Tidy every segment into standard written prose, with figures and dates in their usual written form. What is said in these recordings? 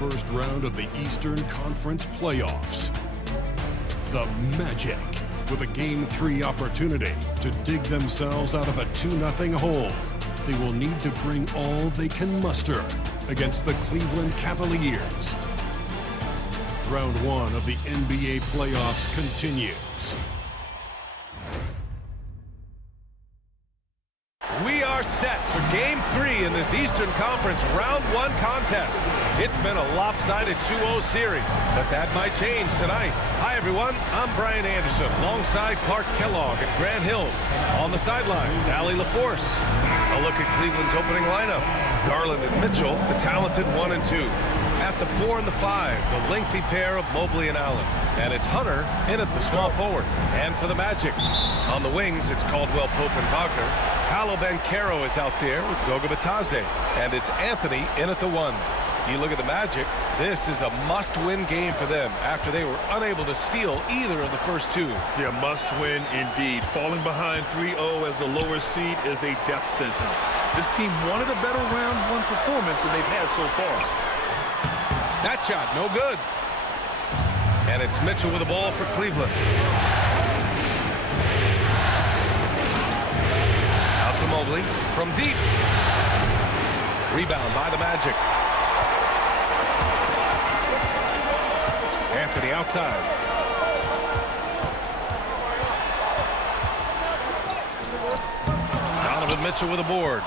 first round of the Eastern Conference playoffs. The Magic, with a Game 3 opportunity to dig themselves out of a 2-0 hole. They will need to bring all they can muster against the Cleveland Cavaliers. Round 1 of the NBA playoffs continues. We are set for Game 3 in this Eastern Conference Round 1 contest. It's been a lopsided 2-0 series, but that might change tonight. Hi, everyone. I'm Brian Anderson, alongside Clark Kellogg and Grant Hill. On the sidelines, Allie LaForce. A look at Cleveland's opening lineup. Garland and Mitchell, the talented 1 and 2. At the 4 and the 5, the lengthy pair of Mobley and Allen. And it's Hunter in at the small forward. And for the Magic, on the wings, it's Caldwell Pope and Wagner. Paolo Banchero is out there with Goga Bitadze. And it's Anthony in at the 1. You look at the Magic, this is a must-win game for them after they were unable to steal either of the first 2. Yeah, must-win indeed. Falling behind 3-0 as the lower seed is a death sentence. This team wanted a better round 1 performance than they've had so far. That shot, no good. And it's Mitchell with the ball for Cleveland. Out to Mobley from deep. Rebound by the Magic. Anthony outside. Donovan Mitchell with a board.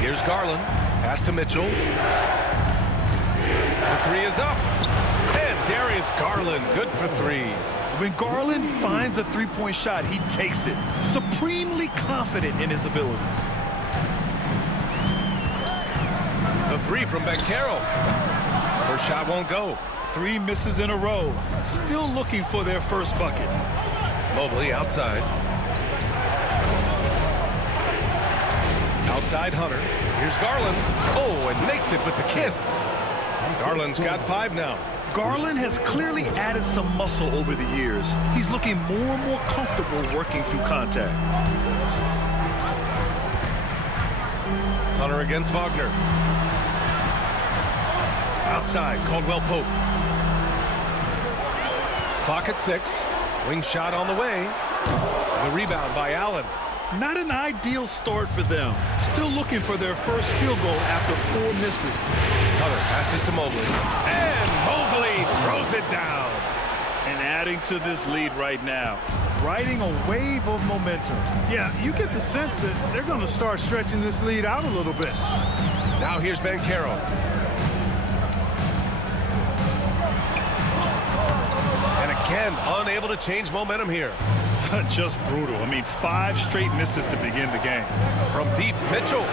Here's Garland. Pass to Mitchell. The 3 is up. And Darius Garland, good for 3. When Garland finds a three-point shot, he takes it. Supremely confident in his abilities. The 3 from Banchero. First shot won't go. 3 misses in a row. Still looking for their first bucket. Mobley outside. Outside Hunter. Here's Garland. Oh, and makes it with the kiss. Garland's got 5 now. Garland has clearly added some muscle over the years. He's looking more and more comfortable working through contact. Hunter against Wagner. Outside, Caldwell Pope. Clock at 6. Wing shot on the way. The rebound by Allen. Not an ideal start for them. Still looking for their first field goal after 4 misses. Hunter passes to Mobley. And Mobley throws it down. And adding to this lead right now. Riding a wave of momentum. Yeah, you get the sense that they're going to start stretching this lead out a little bit. Now here's Banchero. And again, unable to change momentum here. Just brutal. I mean, 5 straight misses to begin the game. From deep, Mitchell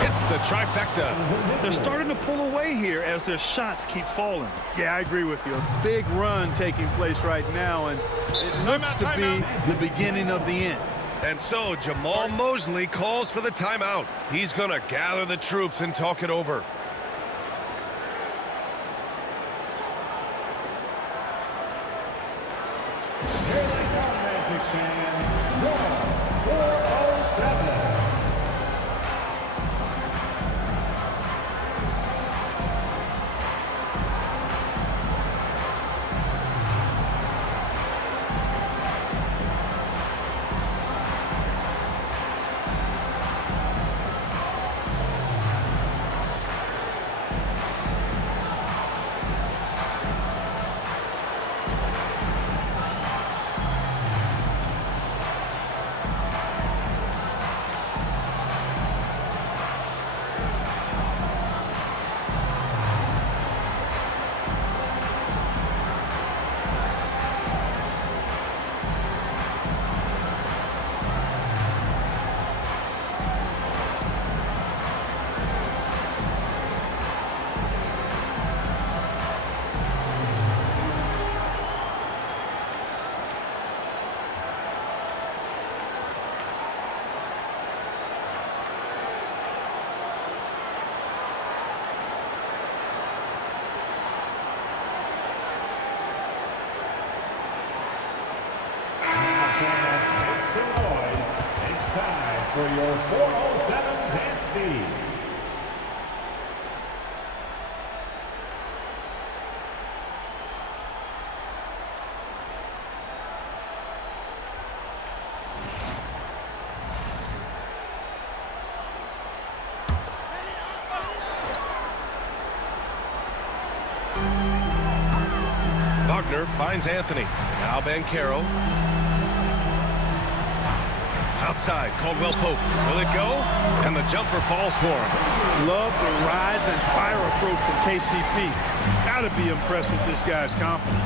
hits the trifecta. They're starting to pull away here as their shots keep falling. Yeah, I agree with you. A big run taking place right now, and it looks to be the beginning of the end. And so Jamal Mosley calls for the timeout. He's going to gather the troops and talk it over. For your 407 dance feed. Wagner finds Anthony. Now Banchero. Outside, Caldwell Pope. Will it go? And the jumper falls for him. Love the rise and fire approach from KCP. Gotta be impressed with this guy's confidence.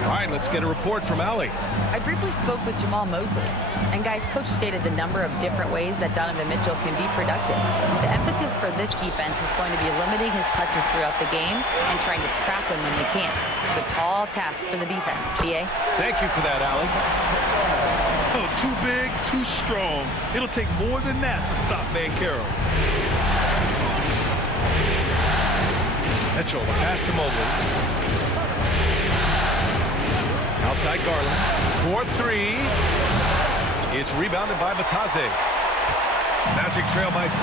All right, let's get a report from Allie. I briefly spoke with Jamal Mosley. And guys, coach stated the number of different ways that Donovan Mitchell can be productive. The emphasis for this defense is going to be limiting his touches throughout the game and trying to trap him when they can. It's a tall task for the defense. BA? Thank you for that, Allie. Oh, too big, too strong. It'll take more than that to stop Banchero. Mitchell, the pass to Mobley. Outside Garland. 4-3. It's rebounded by Batase. Magic trail by 6.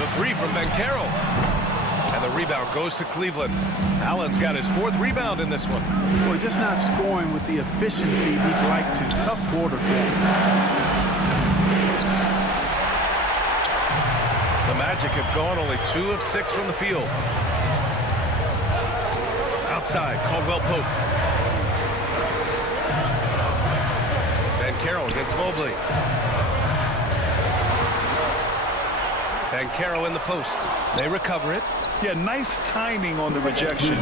The 3 from Banchero. And the rebound goes to Cleveland. Allen's got his 4th rebound in this one. Well, just not scoring with the efficiency he'd like to. Tough quarter for him. The Magic have gone only 2 of 6 from the field. Outside, Caldwell Pope. Banchero against Mobley. Banchero in the post. They recover it. Yeah, nice timing on the rejection.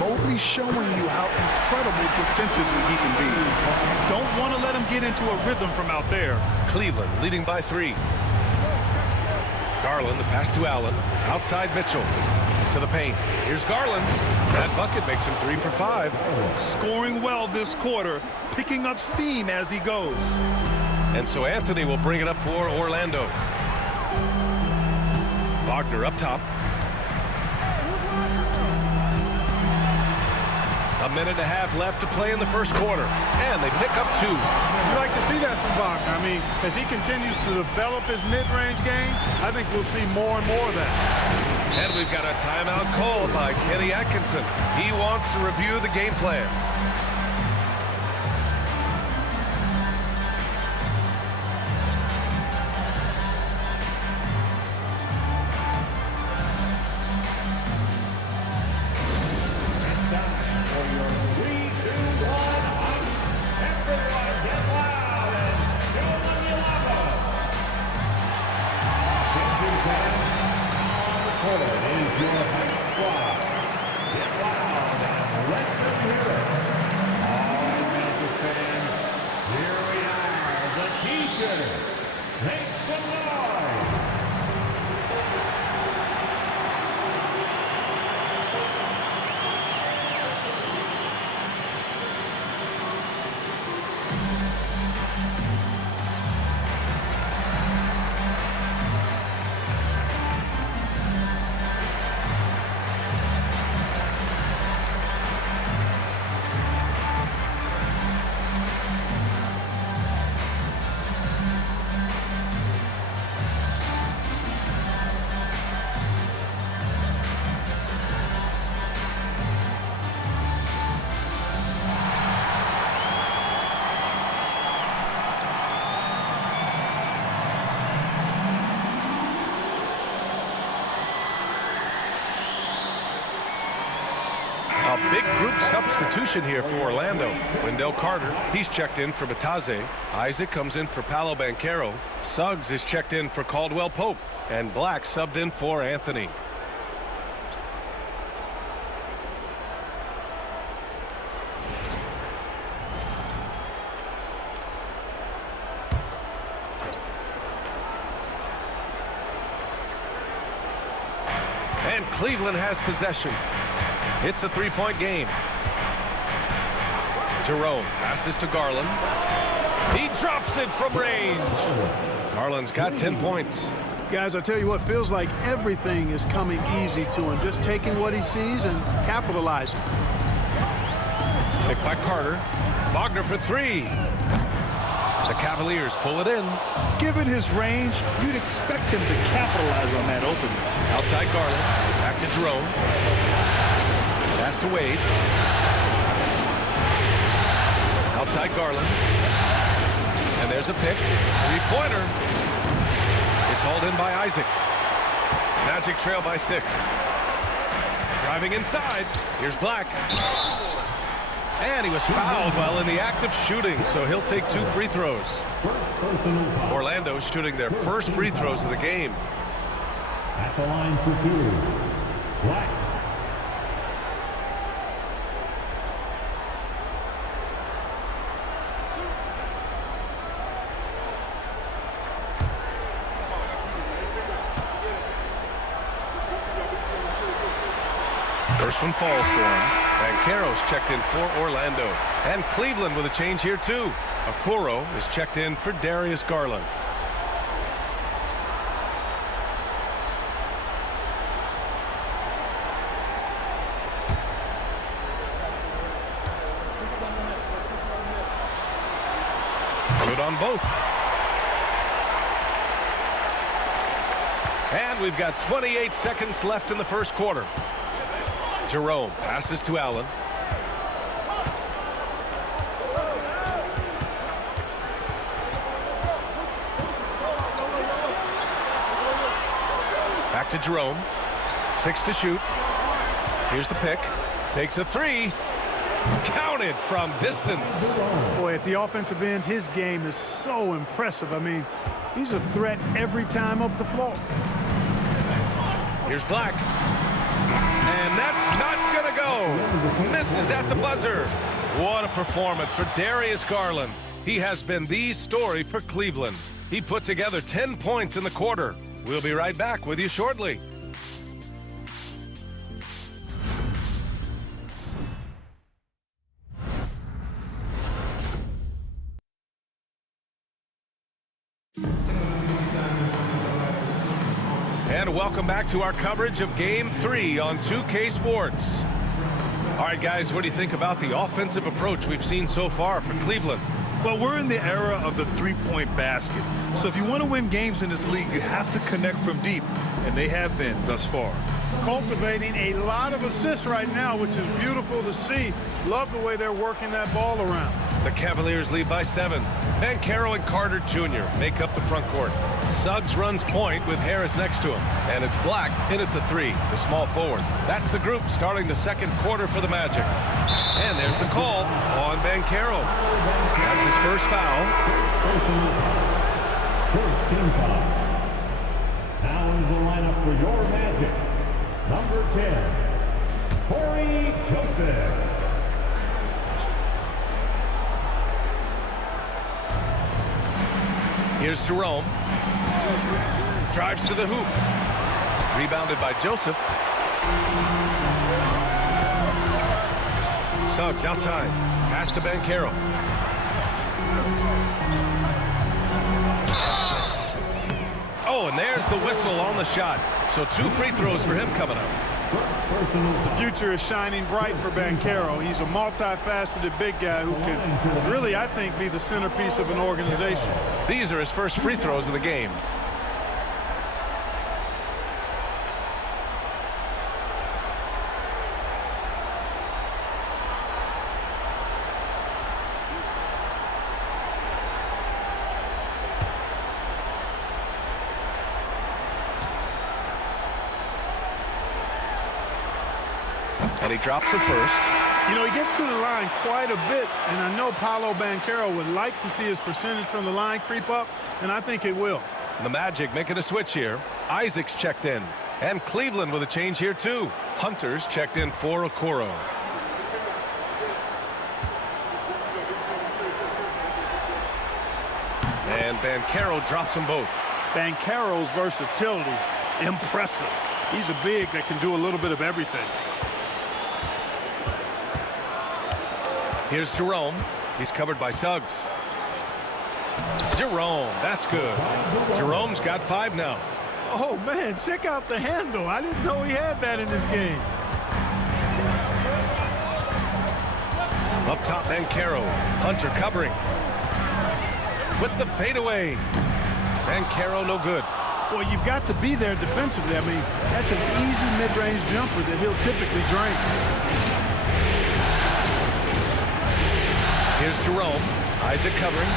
Mobley showing you how incredible defensively he can be. Don't want to let him get into a rhythm from out there. Cleveland leading by 3. Garland, the pass to Allen. Outside Mitchell. To the paint. Here's Garland. That bucket makes him 3 for 5. Scoring well this quarter. Picking up steam as he goes. And so Anthony will bring it up for Orlando. Wagner up top. A minute and a half left to play in the first quarter. And they pick up 2. You like to see that from Wagner. I mean, as he continues to develop his mid-range game, I think we'll see more and more of that. And we've got a timeout called by Kenny Atkinson. He wants to review the game plan. A big group substitution here for Orlando. Wendell Carter, he's checked in for Batase. Isaac comes in for Paolo Banchero. Suggs is checked in for Caldwell Pope. And Black subbed in for Anthony. And Cleveland has possession. It's a 3-point game. Jerome passes to Garland. He drops it from range. Garland's got 10 points. Guys, I tell you what, feels like everything is coming easy to him. Just taking what he sees and capitalizing. Picked by Carter. Wagner for 3. The Cavaliers pull it in. Given his range, you'd expect him to capitalize on that opening. Outside Garland. Back to Jerome. Pass to Wade. Outside Garland. And there's a pick. 3-pointer. It's hauled in by Isaac. Magic trail by 6. Driving inside. Here's Black. And he was fouled while in the act of shooting, so he'll take 2 free throws. Orlando shooting their first free throws of the game. At the line for 2, Black. First one falls for him. Banchero's checked in for Orlando. And Cleveland with a change here too. Okoro is checked in for Darius Garland. Good on both. And we've got 28 seconds left in the first quarter. Jerome passes to Allen. Back to Jerome. 6 to shoot. Here's the pick. Takes a 3. Counted from distance. Boy, at the offensive end, his game is so impressive. I mean, he's a threat every time up the floor. Here's Black. And that's not going to go. Misses at the buzzer. What a performance for Darius Garland. He has been the story for Cleveland. He put together 10 points in the quarter. We'll be right back with you shortly. And welcome back to our coverage of Game 3 on 2K Sports. All right, guys, what do you think about the offensive approach we've seen so far for Cleveland? Well, we're in the era of the three-point basket. So if you want to win games in this league, you have to connect from deep, and they have been thus far. Cultivating a lot of assists right now, which is beautiful to see. Love the way they're working that ball around. The Cavaliers lead by 7. Banchero and Carter Jr. make up the front court. Suggs runs point with Harris next to him. And it's Black in at the 3, the small forward. That's the group starting the second quarter for the Magic. And there's the call on Banchero. That's his first foul. First team foul. Now into the lineup for your Magic. Number 10, Corey Joseph. Here's Jerome. Drives to the hoop. Rebounded by Joseph. Suggs outside. Pass to Banchero. Oh, and there's the whistle on the shot. So 2 free throws for him coming up. The future is shining bright for Banchero. He's a multifaceted big guy who can really, I think, be the centerpiece of an organization. These are his first free throws of the game. And he drops it first. You know, he gets to the line quite a bit, and I know Paolo Banchero would like to see his percentage from the line creep up, and I think it will. The Magic making a switch here. Isaac's checked in. And Cleveland with a change here, too. Hunter's checked in for Okoro. And Banchero drops them both. Banchero's versatility, impressive. He's a big that can do a little bit of everything. Here's Jerome. He's covered by Suggs. Jerome, that's good. Jerome's got 5 now. Oh, man, check out the handle. I didn't know he had that in this game. Up top, Banchero. Hunter covering. With the fadeaway. Banchero no good. Boy, you've got to be there defensively. I mean, that's an easy mid-range jumper that he'll typically drain. Here's Jerome. Isaac covering.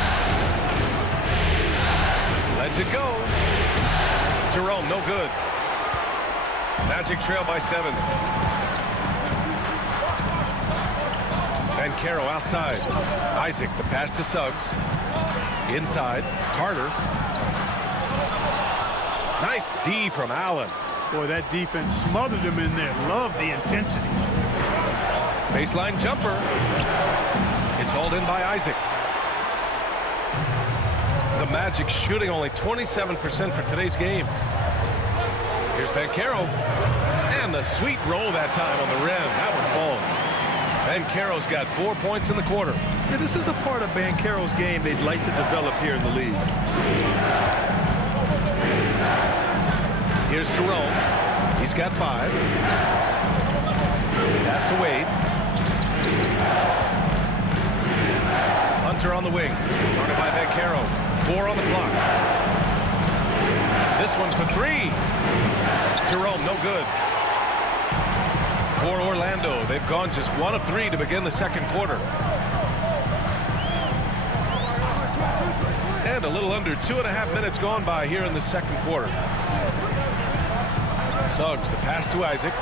Lets it go. Jerome, no good. Magic trail by 7. Bancaro outside. Isaac, the pass to Suggs. Inside, Carter. Nice D from Allen. Boy, that defense smothered him in there. Love the intensity. Baseline jumper. It's hauled in by Isaac. The Magic shooting only 27% for today's game. Here's Bancaro. And the sweet roll that time on the rim. That one falls. Bancaro's got 4 points in the quarter. Yeah, this is a part of Bancaro's game they'd like to develop here in the league. Here's Jerome. He's got 5. Pass to Wade. Hunter on the wing. Guarded by Bancaro. 4 on the clock. This one for 3. Jerome, no good. For Orlando, they've gone just 1 of 3 to begin the second quarter. And a little under 2.5 minutes gone by here in the second quarter. Suggs, the pass to Isaac.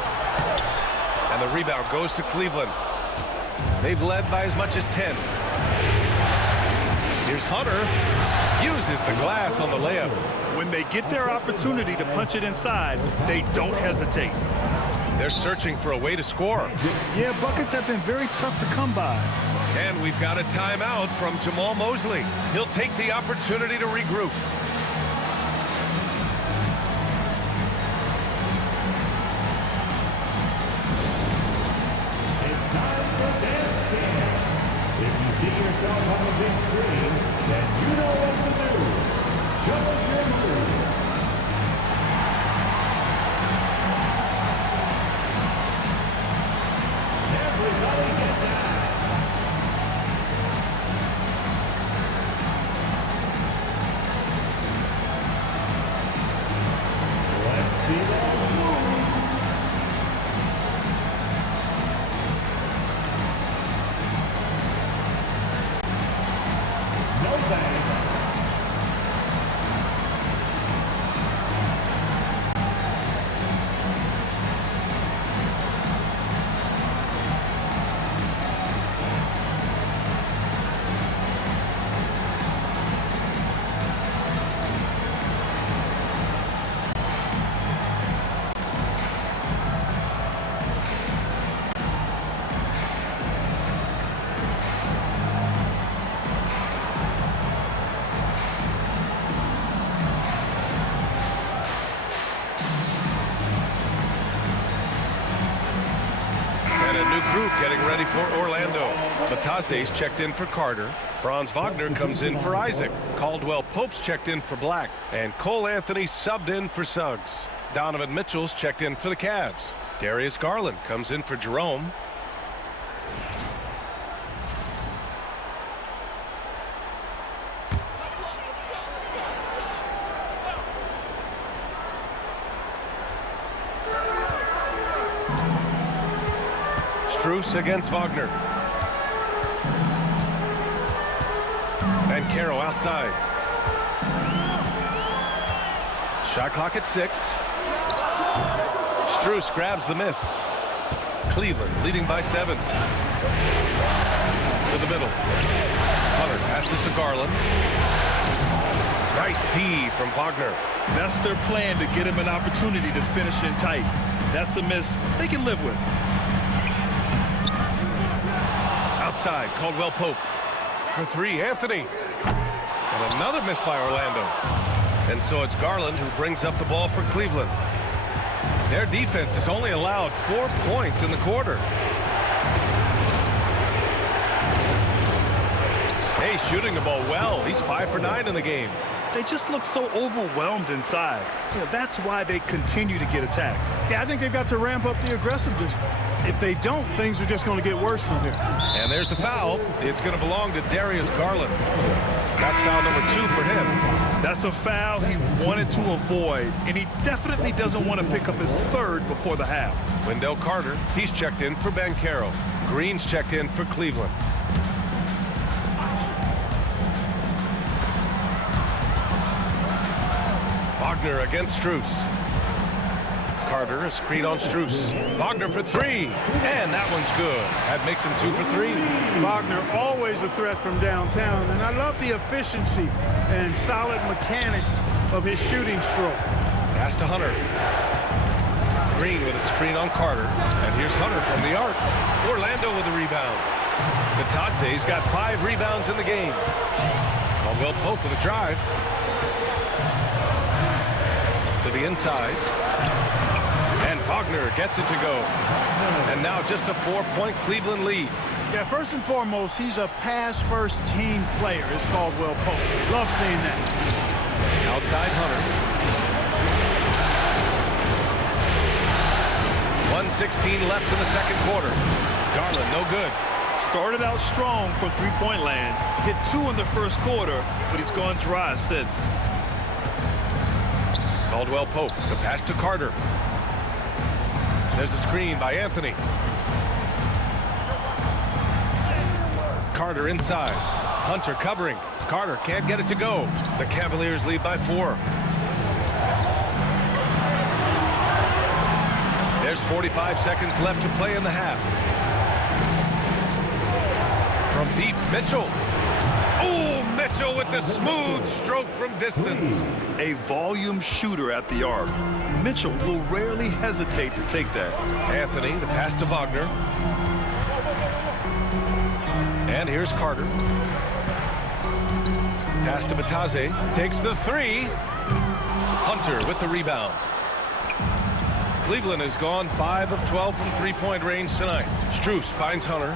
And the rebound goes to Cleveland. They've led by as much as 10. Here's Hunter. Uses the glass on the layup. When they get their opportunity to punch it inside, they don't hesitate. They're searching for a way to score. Yeah, buckets have been very tough to come by. And we've got a timeout from Jamal Mosley. He'll take the opportunity to regroup. It's time for Dance Camp. If you see yourself on the big screen, then you know what to do. Show us your moves. Everybody get down. Let's see those moves. No thanks. And a new group getting ready for Orlando. Matase's checked in for Carter. Franz Wagner comes in for Isaac. Caldwell Pope's checked in for Black. And Cole Anthony subbed in for Suggs. Donovan Mitchell's checked in for the Cavs. Darius Garland comes in for Jerome. Strus against Wagner. Bancaro outside. Shot clock at 6. Strus grabs the miss. Cleveland leading by 7. To the middle. Hunter passes to Garland. Nice D from Wagner. That's their plan, to get him an opportunity to finish in tight. That's a miss they can live with. Outside, Caldwell Pope. For 3, Anthony. And another miss by Orlando. And so it's Garland who brings up the ball for Cleveland. Their defense has only allowed 4 points in the quarter. Hey, shooting the ball well. He's 5 for 9 in the game. They just look so overwhelmed inside. You know, that's why they continue to get attacked. Yeah, I think they've got to ramp up the aggressiveness. If they don't, things are just going to get worse from here. And there's the foul. It's going to belong to Darius Garland. That's foul number 2 for him. That's a foul he wanted to avoid, and he definitely doesn't want to pick up his 3rd before the half. Wendell Carter, he's checked in for Bancaro. Green's checked in for Cleveland. Wagner against Strus. Carter, a screen on Strus. Wagner for three, and that one's good. That makes him 2 for 3. Wagner always a threat from downtown, and I love the efficiency and solid mechanics of his shooting stroke. Pass to Hunter. Green with a screen on Carter, and here's Hunter from the arc. Orlando with a rebound. Batadze's got 5 rebounds in the game. Caldwell Pope with a drive. To the inside. And Wagner gets it to go. And now just a 4-point Cleveland lead. Yeah, first and foremost, he's a pass-first team player, is Caldwell Pope. Love seeing that. Outside Hunter. 1:16 left in the second quarter. Garland, no good. Started out strong from three-point land. Hit 2 in the first quarter, but he's gone dry since. Caldwell Pope, the pass to Carter. There's a screen by Anthony. Carter inside. Hunter covering. Carter can't get it to go. The Cavaliers lead by 4. There's 45 seconds left to play in the half. From deep, Mitchell. Oh, Mitchell with the smooth stroke from distance. A volume shooter at the arc. Mitchell will rarely hesitate to take that. Anthony, the pass to Wagner. And here's Carter. Pass to Batadze. Takes the 3. Hunter with the rebound. Cleveland has gone 5 of 12 from three-point range tonight. Strus finds Hunter.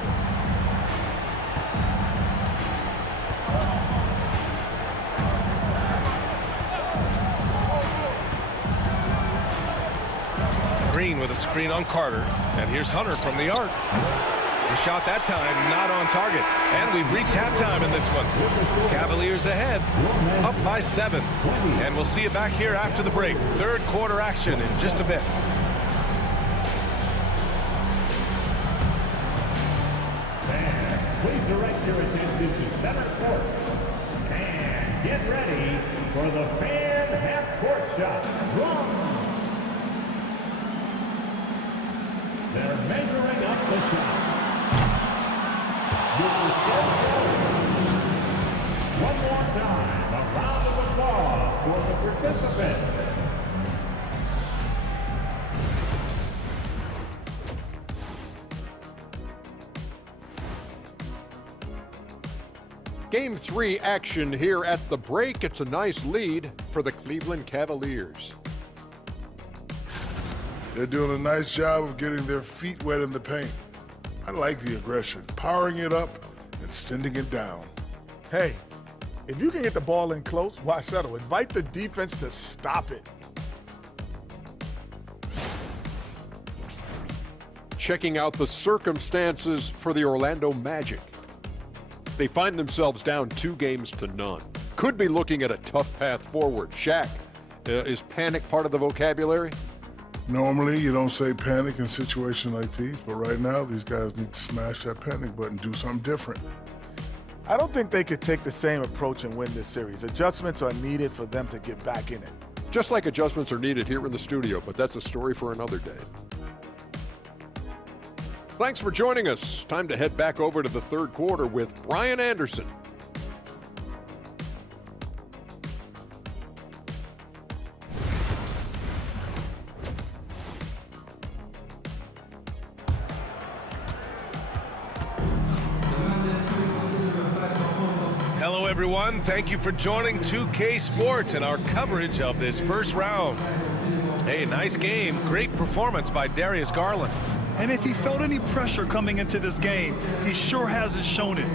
Green with a screen on Carter. And here's Hunter from the arc. The shot that time not on target. And we've reached halftime in this one. Cavaliers ahead, up by 7. And we'll see you back here after the break. Third quarter action in just a bit. Please direct your attention to center court. And get ready for the fan half-court shot. Drum. They're measuring up the shot. You're so close. One more time, a round of applause for the participants. Game 3 action here at the break. It's a nice lead for the Cleveland Cavaliers. They're doing a nice job of getting their feet wet in the paint. I like the aggression, powering it up and sending it down. Hey, if you can get the ball in close, why settle? Invite the defense to stop it. Checking out the circumstances for the Orlando Magic. They find themselves down 2-0. Could be looking at a tough path forward. Shaq, is panic part of the vocabulary? Normally, you don't say panic in situations like these, but right now, these guys need to smash that panic button, do something different. I don't think they could take the same approach and win this series. Adjustments are needed for them to get back in it. Just like adjustments are needed here in the studio, but that's a story for another day. Thanks for joining us. Time to head back over to the third quarter with Brian Anderson. Hello, everyone. Thank you for joining 2K Sports and our coverage of this first round. Hey, nice game. Great performance by Darius Garland. And if he felt any pressure coming into this game, he sure hasn't shown it.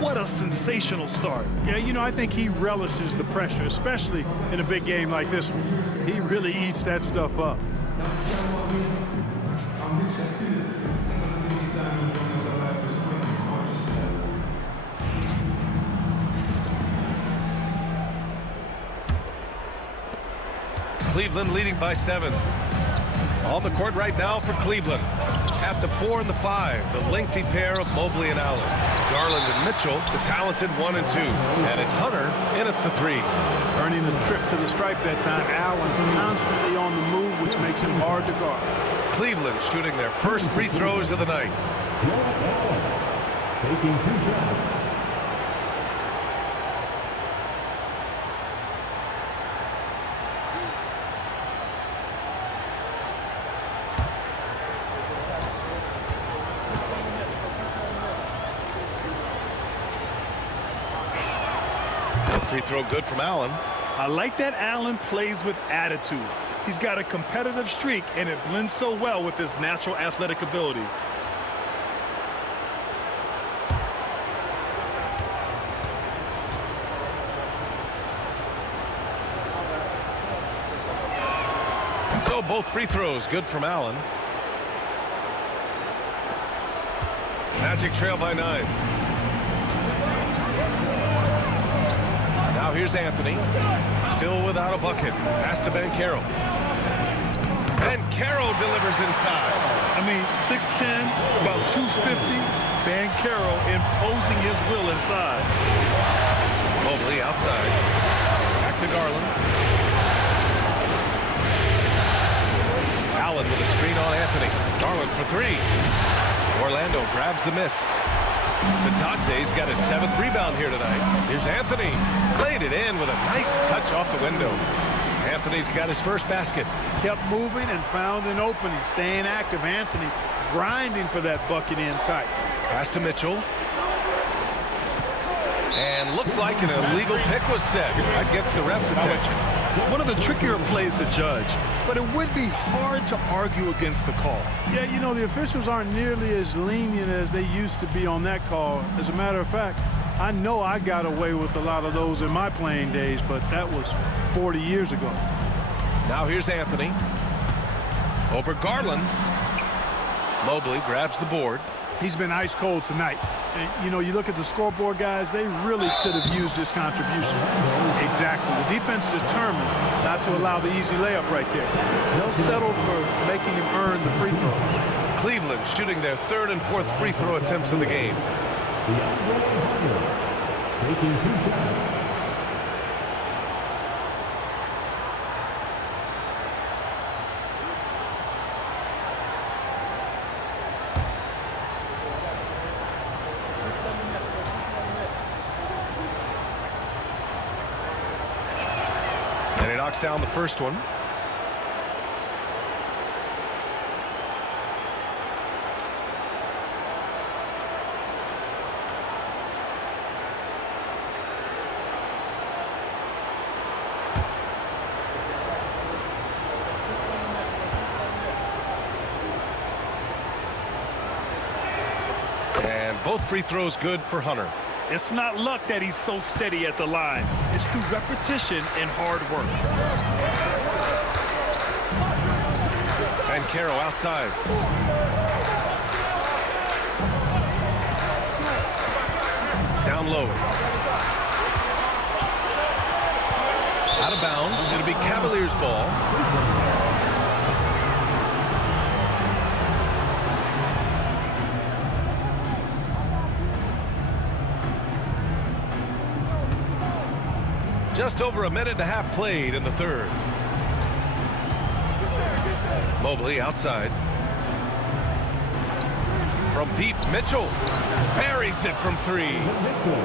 What a sensational start. Yeah, you know, I think he relishes the pressure, especially in a big game like this one. He really eats that stuff up. Cleveland leading by 7. On the court right now for Cleveland. At the 4 and the 5, the lengthy pair of Mobley and Allen. Garland and Mitchell, the talented 1 and 2. And it's Hunter in at the 3. Earning a trip to the stripe that time. Allen constantly on the move with which makes him hard to guard. Cleveland shooting their first free throws of the night. Taking 2 shots. Free throw good from Allen. I like that Allen plays with attitude. He's got a competitive streak, and it blends so well with his natural athletic ability. So both free throws good from Allen. Magic trail by 9. Now here's Anthony, still without a bucket. Pass to Banchero. Banchero delivers inside. I mean, 6'10", about 250. Banchero imposing his will inside. Mobley outside. Back to Garland. Allen with a screen on Anthony. Garland for 3. Orlando grabs the miss. Batadze's got his 7th rebound here tonight. Here's Anthony. Laid it in with a nice touch off the window. Anthony's got his first basket. Kept moving and found an opening. Staying active, Anthony grinding for that bucket in tight. Pass to Mitchell. And looks like an illegal pick was set. That gets the ref's attention. One of the trickier plays to judge, but it would be hard to argue against the call. Yeah, you know, the officials aren't nearly as lenient as they used to be on that call. As a matter of fact, I know I got away with a lot of those in my playing days, but that was 40 years ago. Now here's Anthony. Over Garland. Mobley grabs the board. He's been ice cold tonight. And, you know, you look at the scoreboard, guys, they really could have used his contribution. Exactly. The defense determined not to allow the easy layup right there. They'll settle for making him earn the free throws. Cleveland shooting their 3rd and 4th free throw attempts of the game. Taking 2 shots. And he knocks down the first one. And both free throws good for Hunter. It's not luck that he's so steady at the line. It's through repetition and hard work. Banchero outside. Down low. Out of bounds. It'll be Cavaliers ball. Just over a minute and a half played in the 3rd. Mobley outside. From deep, Mitchell buries it from 3.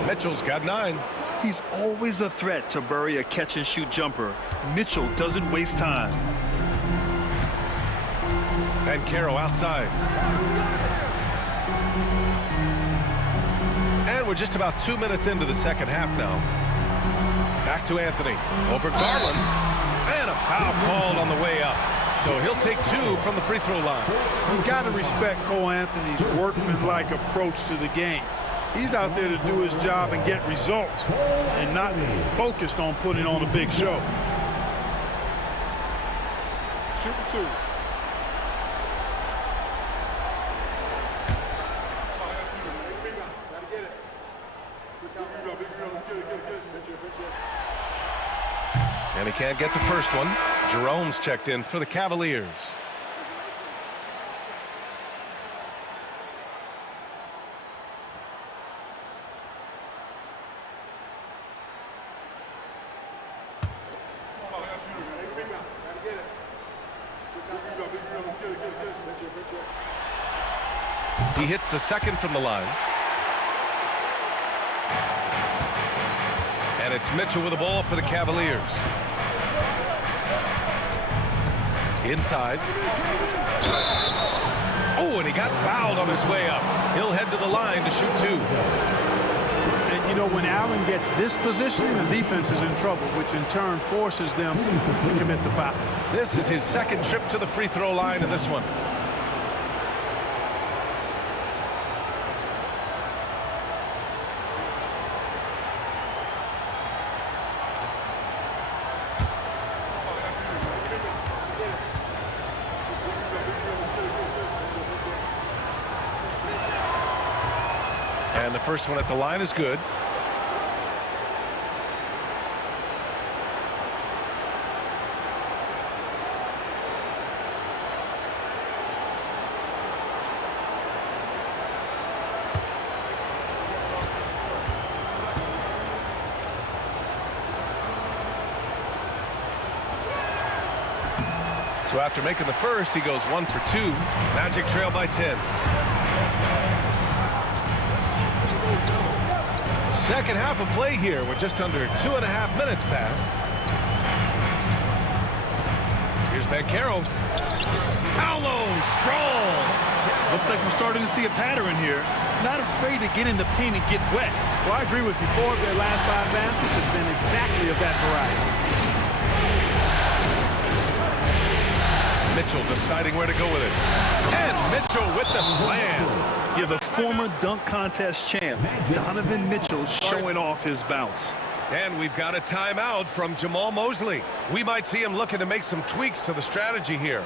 Mitchell's got 9. He's always a threat to bury a catch-and-shoot jumper. Mitchell doesn't waste time. Banchero outside. And we're just about 2 minutes into the second half now. Back to Anthony. Over Garland. And a foul called on the way up. So he'll take 2 from the free throw line. You got to respect Cole Anthony's workmanlike approach to the game. He's out there to do his job and get results and not focused on putting on a big show. Shoot 2. And he can't get the first one. Jerome's checked in for the Cavaliers. He hits the second from the line. And it's Mitchell with the ball for the Cavaliers. Inside. Oh, and he got fouled on his way up. He'll head to the line to shoot two. And, you know, when Allen gets this positioning, the defense is in trouble, which in turn forces them to commit the foul. This is his second trip to the free throw line in this one. And the first one at the line is good. So after making the first, he goes 1 for 2. Magic trail by 10. Second half of play here with just under 2.5 minutes passed. Here's Bancaro. Paolo, strong. Looks like we're starting to see a pattern here. Not afraid to get in the paint and get wet. Well, I agree with you. 4 of their last 5 baskets have been exactly of that variety. Mitchell deciding where to go with it. And Mitchell with the slam. Yeah, the former dunk contest champ, Donovan Mitchell, showing off his bounce. And we've got a timeout from Jamal Mosley. We might see him looking to make some tweaks to the strategy here.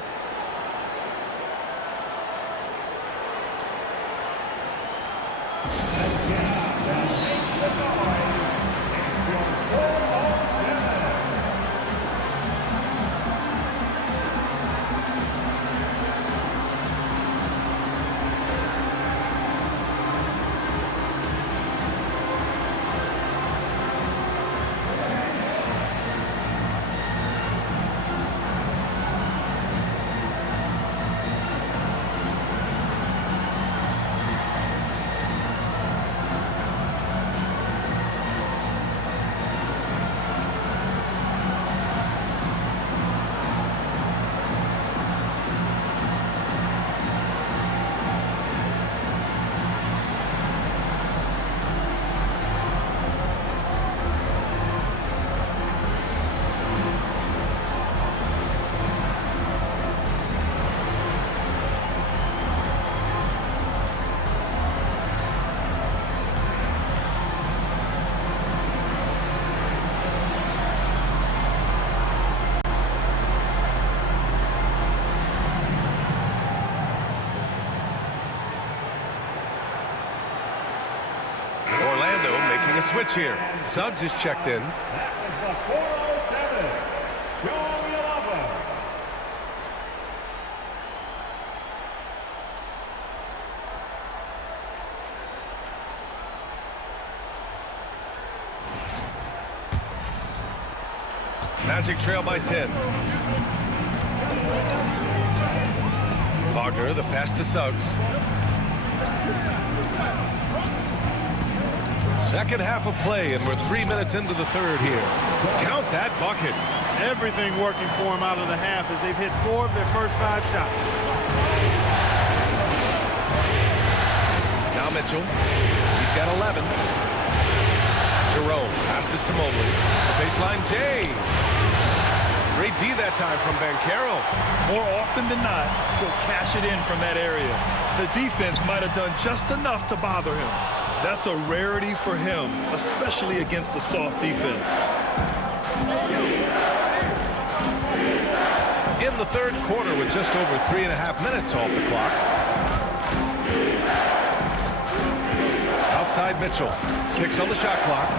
A switch here. Suggs is checked in. Magic trail by 10. Wagner, the pass to Suggs. Second half of play, and we're 3 minutes into the third here. Count that bucket. Everything working for them out of the half as they've hit 4 of their first 5 shots. Now Mitchell. He's got 11. Jerome passes to Mobley. The baseline, Jay. Great D that time from Bancaro. More often than not, he'll cash it in from that area. The defense might have done just enough to bother him. That's a rarity for him, especially against a soft defense. In the third quarter with just over 3.5 minutes off the clock. Outside Mitchell. 6 on the shot clock.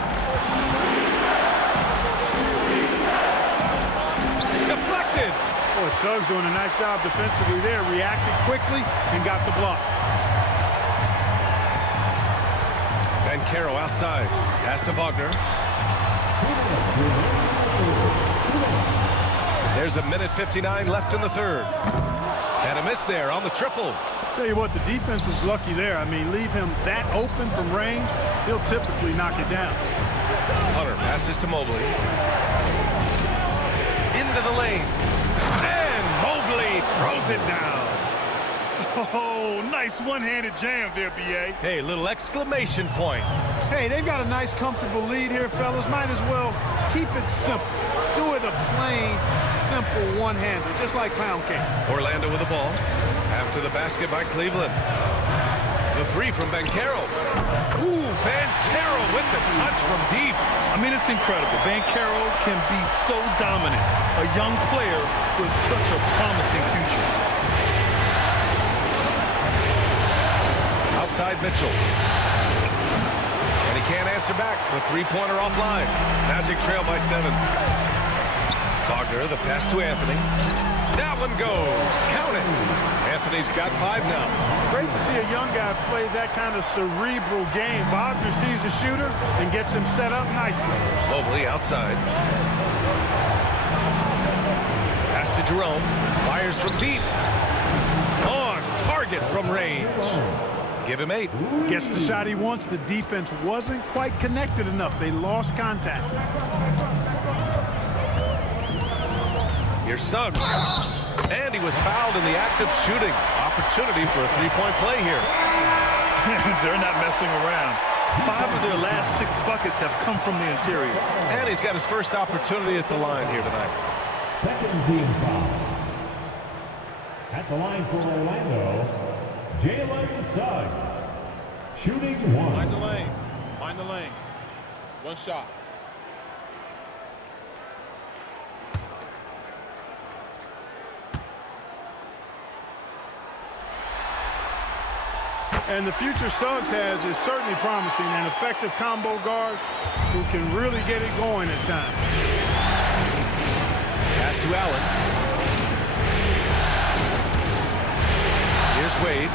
Deflected. Boy, Suggs doing a nice job defensively there. Reacted quickly and got the block. Bancaro outside. Pass to Wagner. There's 1:59 left in the third. Had a miss there on the triple. Tell you what, the defense was lucky there. I mean, leave him that open from range, he'll typically knock it down. Hunter passes to Mobley. Into the lane. And Mobley throws it down. Oh, nice one-handed jam there, B.A. Hey, little exclamation point. Hey, they've got a nice, comfortable lead here, fellas. Might as well keep it simple. Do it a plain, simple one-hander, just like pound cake. Orlando with the ball. After the basket by Cleveland. The three from Banchero. Ooh, Banchero with the touch from deep. I mean, it's incredible. Banchero can be so dominant. A young player with such a promising future. Outside Mitchell. And he can't answer back. The three-pointer offline. Magic trail by 7. Wagner, the pass to Anthony. That one goes. Count it. Anthony's got 5 now. Great to see a young guy play that kind of cerebral game. Wagner sees a shooter and gets him set up nicely. Mobley outside. Pass to Jerome. Fires from deep. On target from range. Give him 8. Gets the shot he wants. The defense wasn't quite connected enough. They lost contact. Here's Suggs. And he was fouled in the act of shooting. Opportunity for a three-point play here. They're not messing around. 5 of their last 6 buckets have come from the interior. And he's got his first opportunity at the line here tonight. Second team foul. At the line for Orlando, Jalen Suggs. Shooting 1. Mind the lanes. Mind the lanes. One shot. And the future Suggs has is certainly promising. An effective combo guard who can really get it going at times. Pass to Allen. Here's Wade.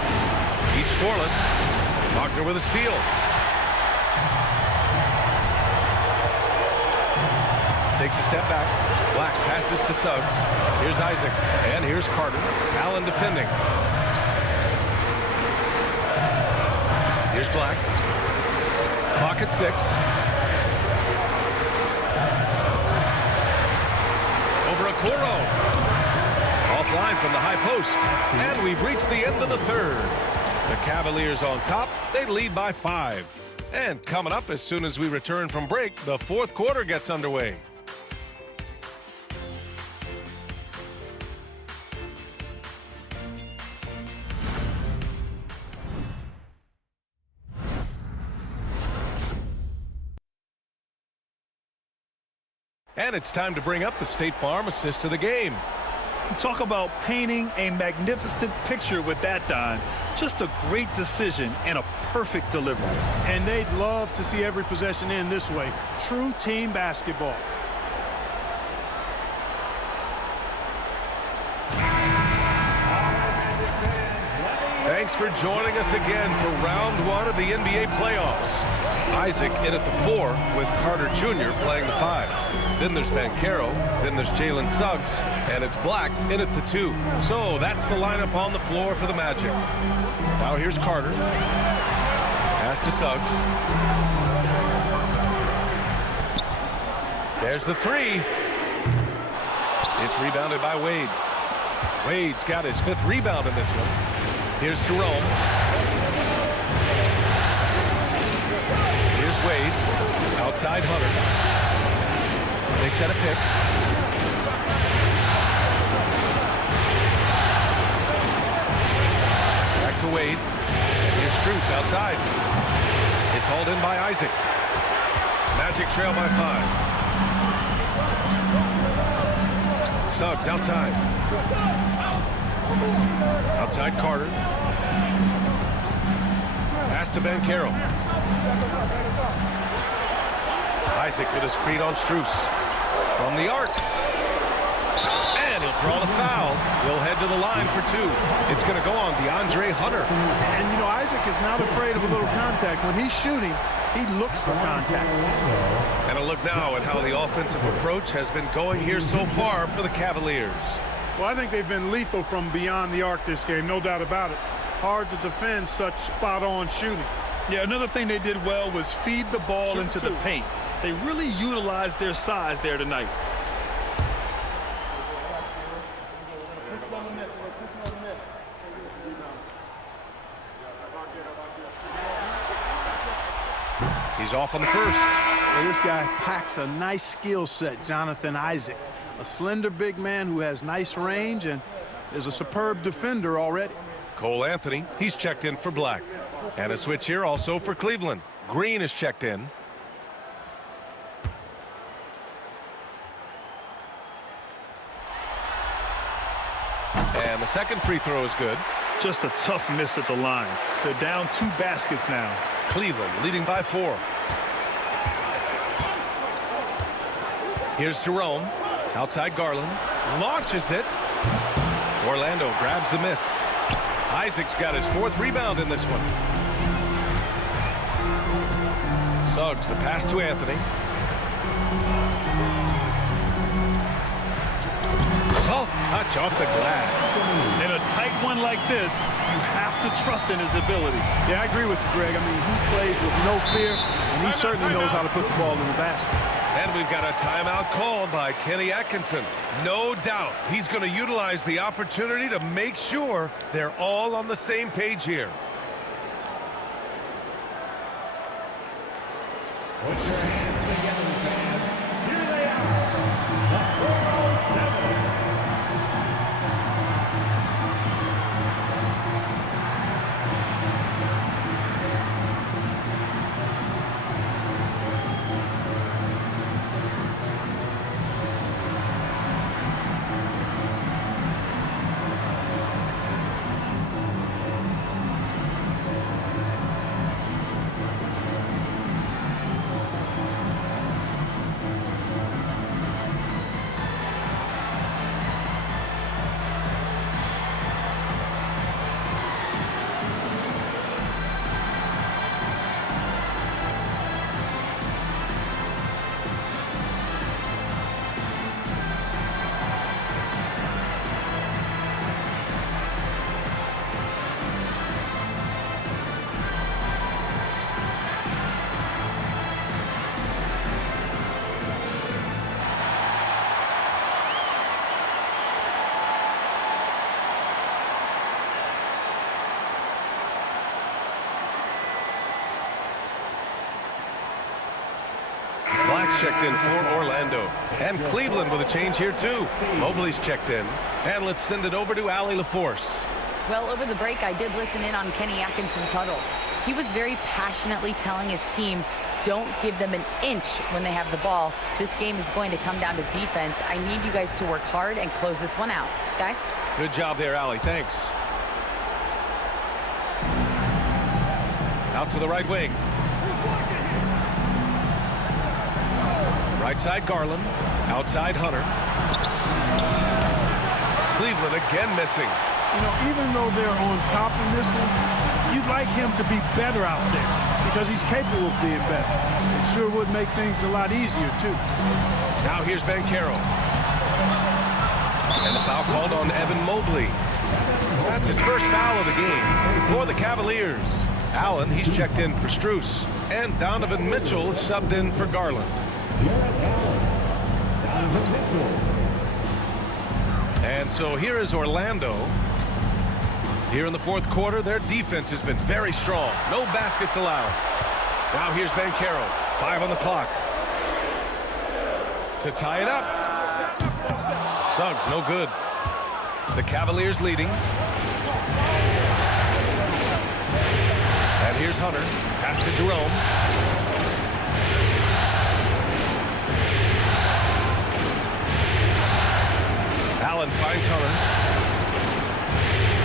He's scoreless. Wagner with a steal. Takes a step back. Black passes to Suggs. Here's Isaac. And here's Carter. Allen defending. Here's Black. Clock at 6. Over Okoro. Offline from the high post. And we've reached the end of the third. The Cavaliers on top. They lead by 5. And coming up as soon as we return from break, the fourth quarter gets underway. And it's time to bring up the State Farm assist to the game. You talk about painting a magnificent picture with that, Don. Just a great decision and a perfect delivery. And they'd love to see every possession end this way. True team basketball. Thanks for joining us again for round 1 of the NBA playoffs. Isaac in at the 4 with Carter Jr. playing the 5. Then there's Banchero, then there's Jalen Suggs, and it's Black in at the 2. So that's the lineup on the floor for the Magic. Now here's Carter. Pass to Suggs. There's the 3. It's rebounded by Wade. Wade's got his 5th rebound in this one. Here's Jerome. Here's Wade. Outside Hunter. They set a pick. Back to Wade. And here's Strus outside. It's hauled in by Isaac. Magic trail by 5. Suggs outside. Outside Carter. Pass to Banchero. Isaac with a screen on Strus. From the arc. And he'll draw the foul. He'll head to the line for 2. It's going to go on DeAndre Hunter. And, you know, Isaac is not afraid of a little contact. When he's shooting, he looks for contact. And a look now at how the offensive approach has been going here so far for the Cavaliers. Well, I think they've been lethal from beyond the arc this game, no doubt about it. Hard to defend such spot-on shooting. Yeah, another thing they did well was feed the ball into the paint. They really utilized their size there tonight. He's off on the first. Well, this guy packs a nice skill set, Jonathan Isaac. A slender big man who has nice range and is a superb defender already. Cole Anthony, he's checked in for Black. And a switch here also for Cleveland. Green is checked in. And the second free throw is good. Just a tough miss at the line. They're down 2 baskets now. Cleveland leading by 4. Here's Jerome. Outside Garland. Launches it. Orlando grabs the miss. Isaac's got his 4th rebound in this one. Suggs the pass to Anthony. Soft touch off the glass. In a tight one like this, you have to trust in his ability. Yeah, I agree with you, Greg. I mean, he plays with no fear, and he certainly knows how to put the ball in the basket. And we've got a timeout called by Kenny Atkinson. No doubt he's going to utilize the opportunity to make sure they're all on the same page here. Put your hands together, fans. Here they are, the 407. Black's checked in for Orlando. And Cleveland with a change here, too. Mobley's checked in. And let's send it over to Allie LaForce. Well, over the break, I did listen in on Kenny Atkinson's huddle. He was very passionately telling his team, don't give them an inch when they have the ball. This game is going to come down to defense. I need you guys to work hard and close this one out. Guys? Good job there, Allie. Thanks. Out to the right wing. Right side Garland. Outside Hunter. Cleveland again missing. You know, even though they're on top in this one, you'd like him to be better out there because he's capable of being better. It sure would make things a lot easier, too. Now here's Banchero. And the foul called on Evan Mobley. That's his first foul of the game for the Cavaliers. Allen, he's checked in for Strus. And Donovan Mitchell is subbed in for Garland. And so here is Orlando. Here in the fourth quarter, their defense has been very strong. No baskets allowed. Now here's Banchero. 5 on the clock. To tie it up. Suggs, no good. The Cavaliers leading. And here's Hunter. Pass to Jerome. Allen finds Hunter.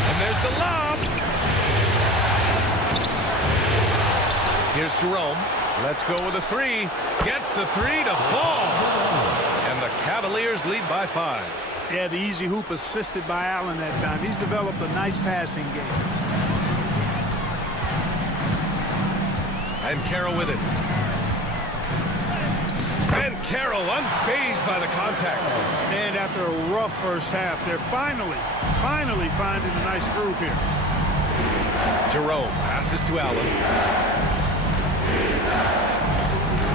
And there's the lob. Here's Jerome. Let's go with a 3. Gets the 3 to fall. And the Cavaliers lead by 5. Yeah, the easy hoop assisted by Allen that time. He's developed a nice passing game. And Carroll with it. Carroll unfazed by the contact. And after a rough first half, they're finally finding a nice groove here. Jerome passes to Allen.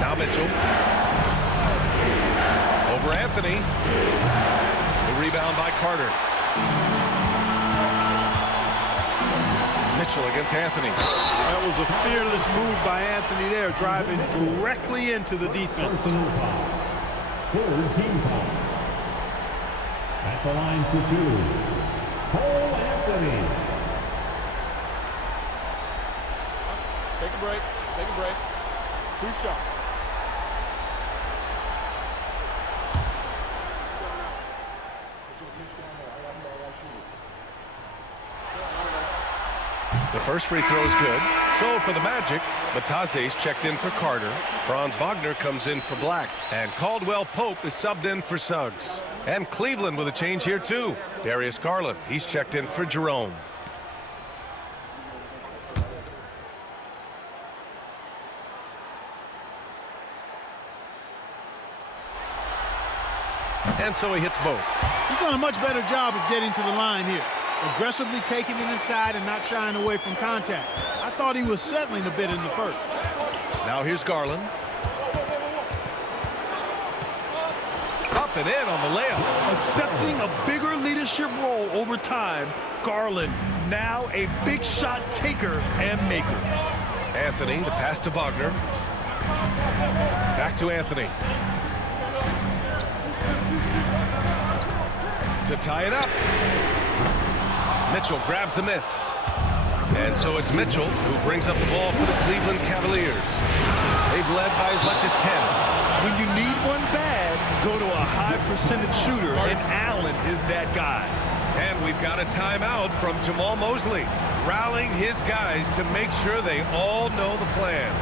Now Mitchell. Over Anthony. The rebound by Carter. Mitchell against Anthony. That was a fearless move by Anthony there, driving directly into the defense. Third team foul. At the line for two, Cole Anthony. Take a break. Take a break. 2 shots. The first free throw is good. So for the Magic, Batase's checked in for Carter. Franz Wagner comes in for Black. And Caldwell Pope is subbed in for Suggs. And Cleveland with a change here too. Darius Garland, he's checked in for Jerome. And so he hits both. He's done a much better job of getting to the line here. Aggressively taking it inside and not shying away from contact. I thought he was settling a bit in the first. Now here's Garland. Up and in on the layup. Accepting a bigger leadership role over time, Garland now a big shot taker and maker. Anthony, the pass to Wagner. Back to Anthony. To tie it up. Mitchell grabs the miss. And so it's Mitchell who brings up the ball for the Cleveland Cavaliers. They've led by as much as 10. When you need one bad, go to a high percentage shooter, and Allen is that guy. And we've got a timeout from Jamal Mosley, rallying his guys to make sure they all know the plan.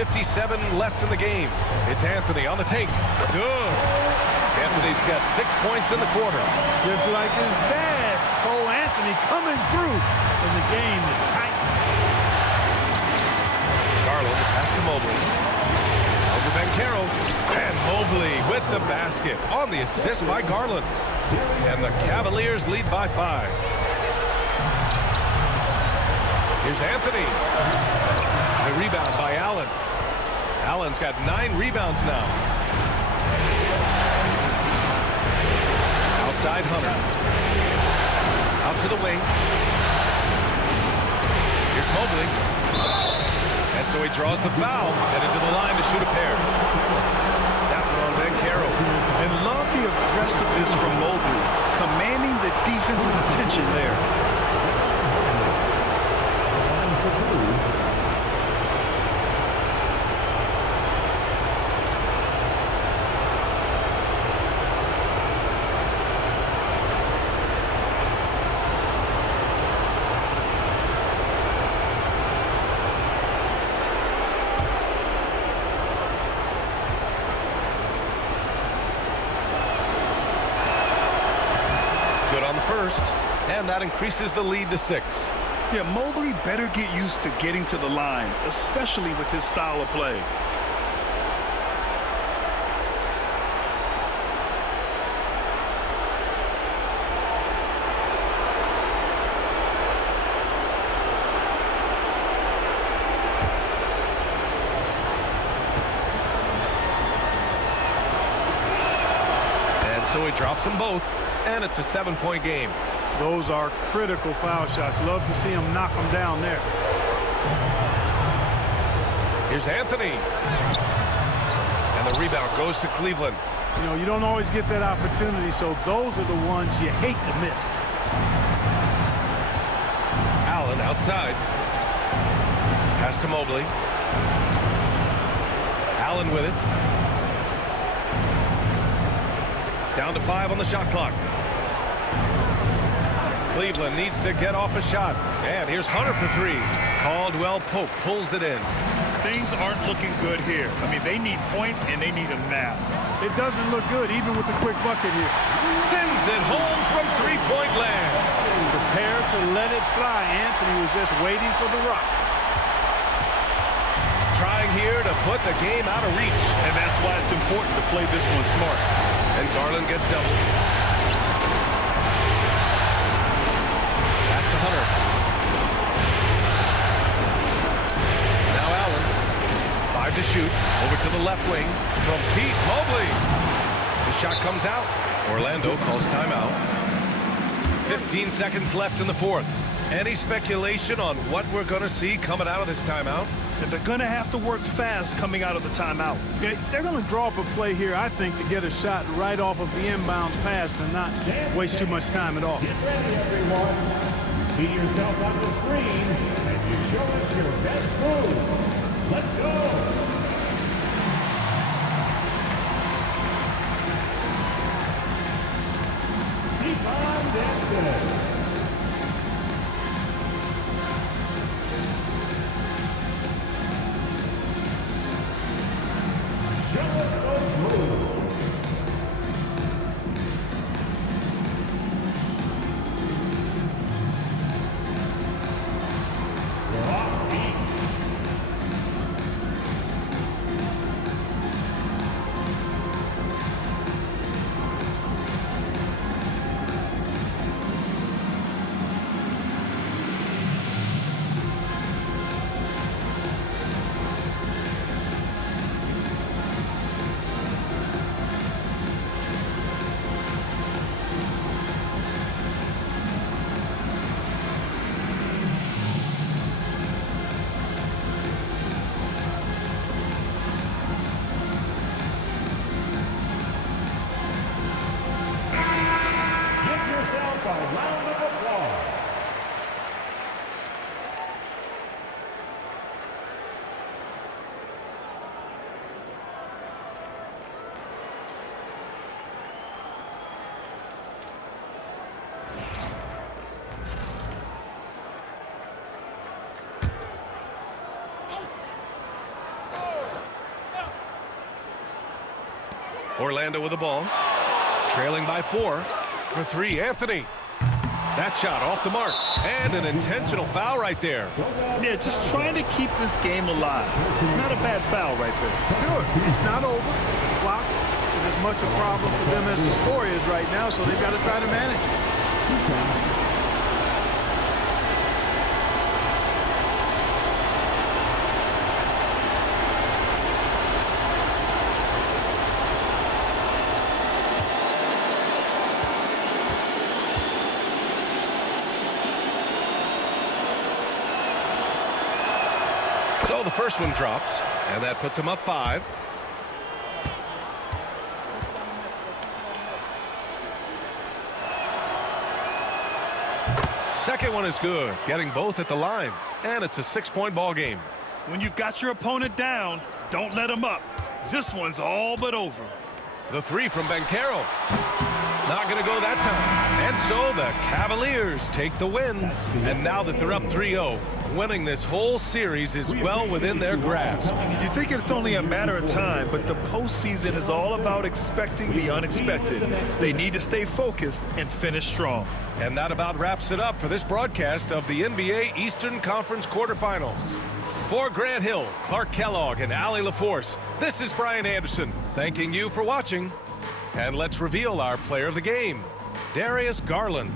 .57 left in the game. It's Anthony on the take. Good. Anthony's got 6 points in the quarter. Just like his dad, Cole Anthony coming through, and the game is tight. Garland pass to Mobley. Over Banchero. And Mobley with the basket on the assist by Garland. And the Cavaliers lead by 5. Here's Anthony. The rebound by Allen. Allen's got 9 rebounds now. Outside Hunter. Out to the wing. Here's Mobley. And so he draws the foul, headed to the line to shoot a pair. That one on Banchero. And love the aggressiveness from Mobley, commanding the defense's attention there. on the first, and that increases the lead to 6. Yeah, Mobley better get used to getting to the line, especially with his style of play. So he drops them both, and it's a 7-point game. Those are critical foul shots. Love to see him knock them down there. Here's Anthony. And the rebound goes to Cleveland. You know, you don't always get that opportunity, so those are the ones you hate to miss. Allen outside. Pass to Mobley. Allen with it. Down to 5 on the shot clock. Cleveland needs to get off a shot. And here's Hunter for 3. Caldwell Pope pulls it in. Things aren't looking good here. I mean, they need points and they need them now. It doesn't look good, even with a quick bucket here. Sends it home from three-point land. Prepared to let it fly. Anthony was just waiting for the rock. Trying here to put the game out of reach. And that's why it's important to play this one smart. And Garland gets doubled. Pass to Hunter. Now Allen. 5 to shoot. Over to the left wing. From deep, Mobley. The shot comes out. Orlando calls timeout. 15 seconds left in the fourth. Any speculation on what we're going to see coming out of this timeout? And they're going to have to work fast coming out of the timeout. Yeah, they're going to draw up a play here, I think, to get a shot right off of the inbounds pass and not waste too much time at all. Get ready, everyone. See yourself on the screen, and you show us your best moves. Let's go. Keep on dancing. Orlando with the ball. Trailing by 4. For 3, Anthony. That shot off the mark. And an intentional foul right there. Yeah, just trying to keep this game alive. Not a bad foul right there. Sure, it's not over. The clock is as much a problem for them as the score is right now, so they've got to try to manage it. So the first one drops, and that puts him up 5. Second one is good, getting both at the line, and it's a 6-point ball game. When you've got your opponent down, don't let him up. This one's all but over. The 3 from Banchero. Not going to go that time. And so the Cavaliers take the win. And now that they're up 3-0, winning this whole series is well within their grasp. You think it's only a matter of time, but the postseason is all about expecting the unexpected. They need to stay focused and finish strong. And that about wraps it up for this broadcast of the NBA Eastern Conference quarterfinals. For Grant Hill, Clark Kellogg, and Allie LaForce, this is Brian Anderson, thanking you for watching. And let's reveal our player of the game, Darius Garland.